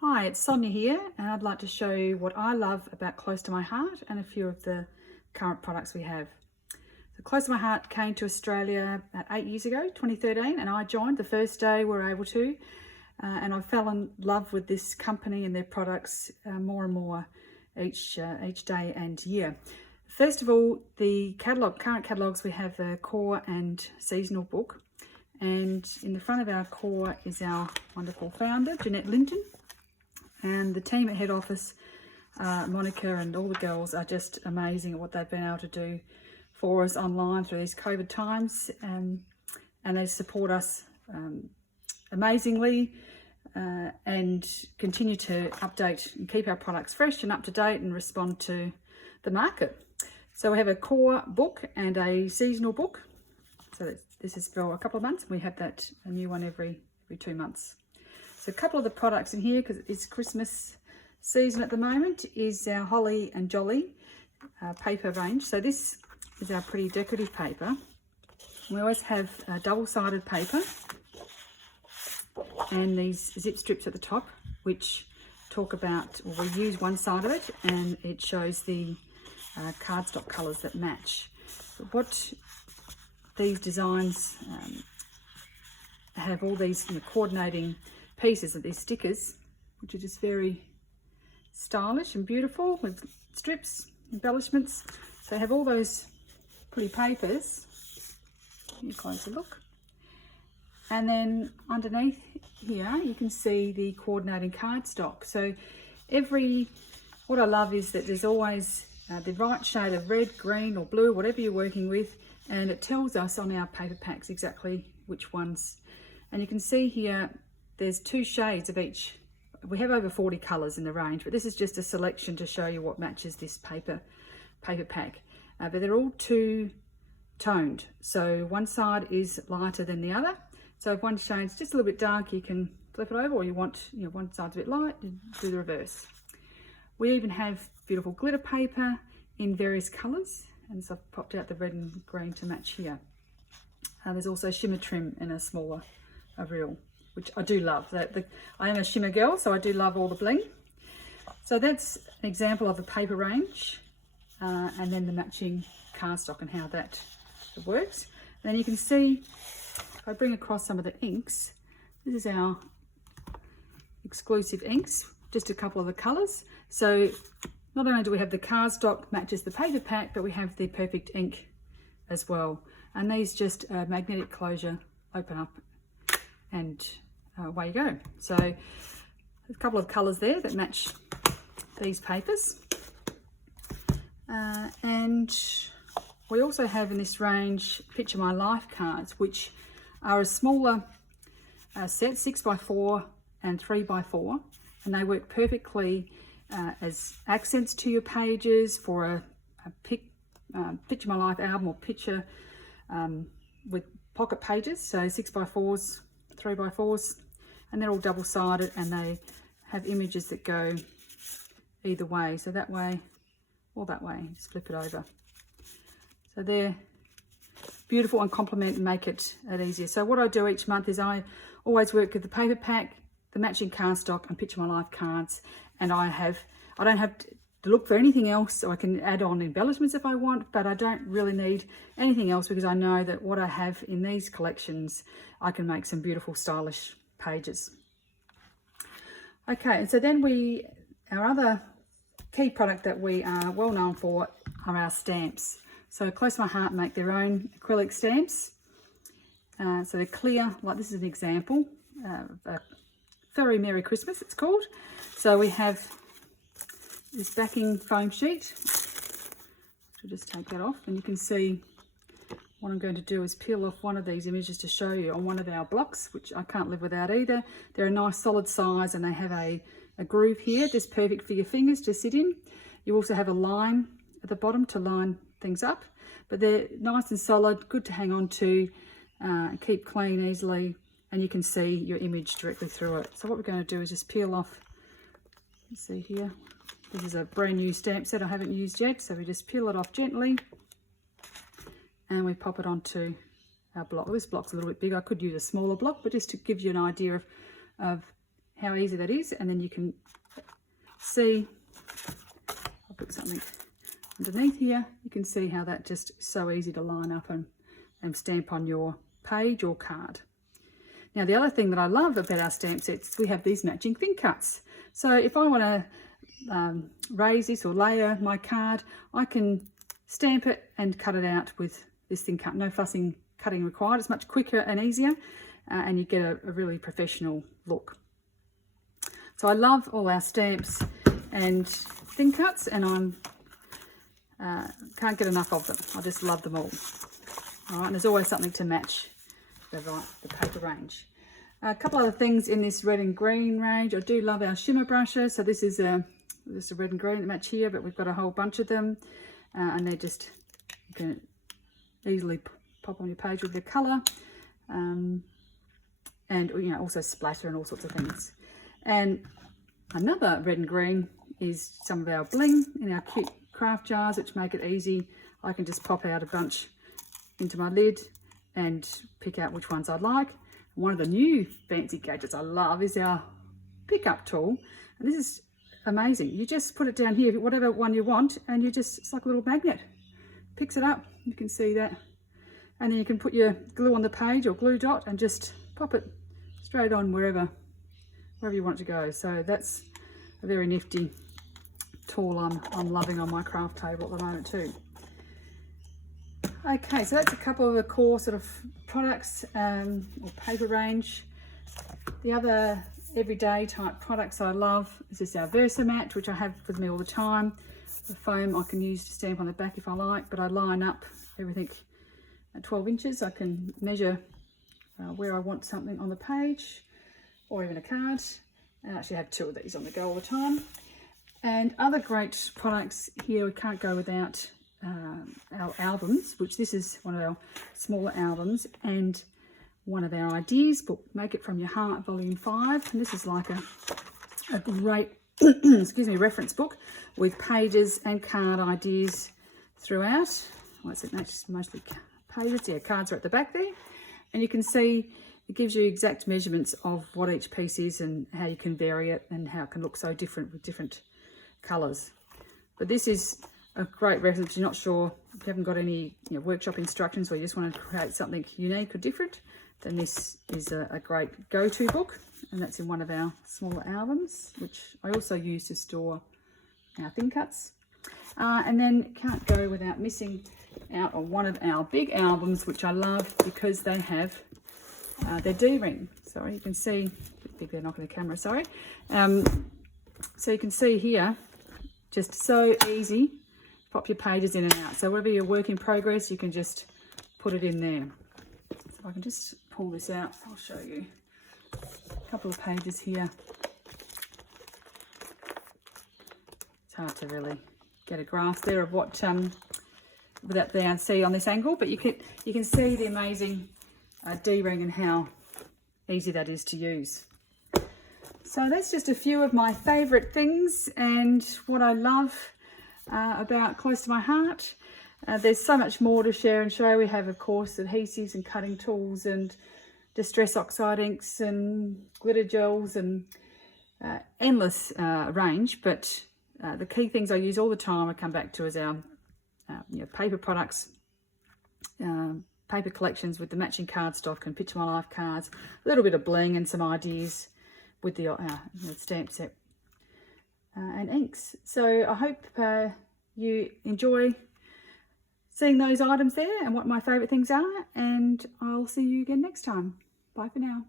Hi, it's Sonia here, and I'd like to show you what I love about Close to My Heart and a few of the current products we have. So Close to My Heart came to Australia about 8 years ago, 2013, and I joined the first day we were able to, and I fell in love with this company and their products more and more each day and year. First of all, the current catalogues, we have the core and seasonal book, and in the front of our core is our wonderful founder, Jeanette Linton. And the team at head office, Monica and all the girls, are just amazing at what they've been able to do for us online through these COVID times, and they support us amazingly and continue to update and keep our products fresh and up to date and respond to the market. So we have a core book and a seasonal book. So this is for a couple of months. We have a new one every 2 months. So a couple of the products in here, because it's Christmas season at the moment, is our Holly and Jolly paper range. So this is our pretty decorative paper. We always have double-sided paper and these zip strips at the top, which talk about, or we use one side of it and it shows the cardstock colours that match. But what these designs have all these coordinating pieces of these stickers, which are just very stylish and beautiful with strips, embellishments. So they have all those pretty papers. Give you a closer look. And then underneath here you can see the coordinating cardstock. So what I love is that there's always the right shade of red, green or blue, whatever you're working with, and it tells us on our paper packs exactly which ones. And you can see here there's 2 shades of each. We have over 40 colours in the range, but this is just a selection to show you what matches this paper pack. But they're all 2-toned. So one side is lighter than the other. So if one shade's just a little bit dark, you can flip it over, or you want one side's a bit light, you do the reverse. We even have beautiful glitter paper in various colours, and so I've popped out the red and green to match here. There's also shimmer trim in a smaller reel, which I do love. I am a shimmer girl, so I do love all the bling. So that's an example of the paper range, and then the matching cardstock and how that works. And then you can see, if I bring across some of the inks, this is our exclusive inks, just a couple of the colours. So not only do we have the cardstock matches the paper pack, but we have the perfect ink as well. And these just magnetic closure, open up, and away you go. So a couple of colours there that match these papers. And we also have in this range Picture My Life cards, which are a smaller set, 6x4 and 3x4, and they work perfectly as accents to your pages for a Picture My Life album or picture with pocket pages. So 6x4s, 3x4s, and they're all double-sided, and they have images that go either way, so that way or that way. Just flip it over. So they're beautiful and complement and make it easier. So what I do each month is I always work with the paper pack, the matching cardstock and Picture My Life cards, and I don't have to look for anything else. So I can add on embellishments if I want, but I don't really need anything else, because I know that what I have in these collections, I can make some beautiful stylish pages. Okay, and so then our other key product that we are well known for are our stamps. So Close to My Heart make their own acrylic stamps. So they're clear, like this is an example, Very Merry Christmas it's called. So we have this backing foam sheet. I'll just take that off, and you can see what I'm going to do is peel off one of these images to show you on one of our blocks, which I can't live without either. They're a nice solid size, and they have a groove here, just perfect for your fingers to sit in. You also have a line at the bottom to line things up, but they're nice and solid, good to hang on to, keep clean easily, and you can see your image directly through it. So what we're going to do is just peel off, you see here, this is a brand new stamp set I haven't used yet, so we just peel it off gently and we pop it onto our block. This block's a little bit big. I could use a smaller block, but just to give you an idea of how easy that is. And then you can see, I'll put something underneath here, you can see how that just so easy to line up and stamp on your page or card. Now the other thing that I love about our stamp sets, we have these matching thin cuts. So if I want to raise this or layer my card, I can stamp it and cut it out with this thin cut. No fussing cutting required. It's much quicker and easier, and you get a really professional look. So I love all our stamps and thin cuts, and I'm can't get enough of them. I just love them all. All right, and there's always something to match the paper range. A couple other things in this red and green range. I do love our shimmer brushes. So this is just a red and green that match here, but we've got a whole bunch of them, and they're just, you can easily pop on your page with the colour, and you know, also splatter and all sorts of things. And another red and green is some of our bling in our cute craft jars, which make it easy. I can just pop out a bunch into my lid and pick out which ones I'd like. One of the new fancy gadgets I love is our pickup tool, and this is amazing. You just put it down here, whatever one you want, and it's like a little magnet. Picks it up, you can see that. And then you can put your glue on the page or glue dot and just pop it straight on wherever you want it to go. So that's a very nifty tool I'm loving on my craft table at the moment too. Okay, so that's a couple of the core sort of products or paper range. The other everyday type products I love is this our Versamat, which I have with me all the time. The foam I can use to stamp on the back if I like, but I line up everything at 12 inches. I can measure where I want something on the page or even a card. And I actually have two of these on the go all the time. And other great products here, we can't go without our albums, which this is one of our smaller albums, and one of our ideas book, Make It From Your Heart, Volume 5. And this is like a great excuse me, reference book with pages and card ideas throughout. What's it? Mostly pages. Yeah, cards are at the back there, and you can see it gives you exact measurements of what each piece is and how you can vary it and how it can look so different with different colours. But this is a great reference. You're not sure, if you haven't got any workshop instructions, or you just want to create something unique or different, then this is a great go-to book. And that's in one of our smaller albums, which I also use to store our thin cuts. And then can't go without missing out on one of our big albums, which I love because they have their D-ring. Sorry, you can see, a bit big there, knocking the camera, sorry. So you can see here, just so easy, pop your pages in and out. So whatever your work in progress, you can just put it in there. So I can just pull this out, I'll show you. A couple of pages here. It's hard to really get a grasp there of what without being able to see on this angle, but you can see the amazing D-ring and how easy that is to use. So that's just a few of my favourite things and what I love about Close to My Heart. There's so much more to share and show. We have, of course, adhesives and cutting tools and distress oxide inks and glitter gels and endless range, but the key things I use all the time I come back to is our paper products, paper collections with the matching cardstock and picture my life cards, a little bit of bling and some ideas with the stamp set and inks. So I hope you enjoy seeing those items there and what my favourite things are, and I'll see you again next time. Bye for now.